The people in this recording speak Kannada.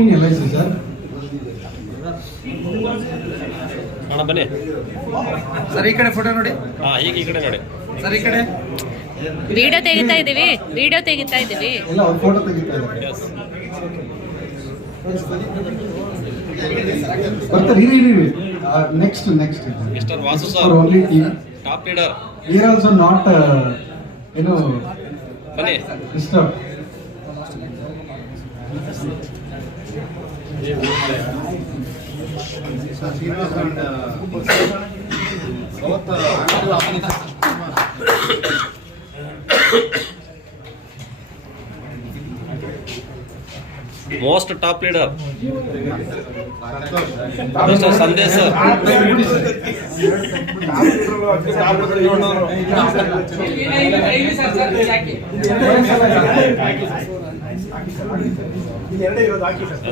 LIC ಸರ್ ಅಣ್ಣ ಬನ್ನಿ ಸರ್, ಈ ಕಡೆ ಫೋಟೋ ನೋಡಿ. ಈಗ ಈ ಕಡೆ ನೋಡಿ ಸರ್, ಈ ಕಡೆ ವಿಡಿಯೋ ತೆಗಿತಾ ಇದ್ದೀವಿ ಎಲ್ಲ ಒಂದು ಫೋಟೋ ತೆಗಿತಾ ಇದ್ದಾರೆ. ಎಸ್ ಬರ್ತಾರೆ, ಇರಿ. Next Mister Vasu sir, only team top leader. Here also not ಬನ್ನಿ Mister most top leader Mister Sandesh sir.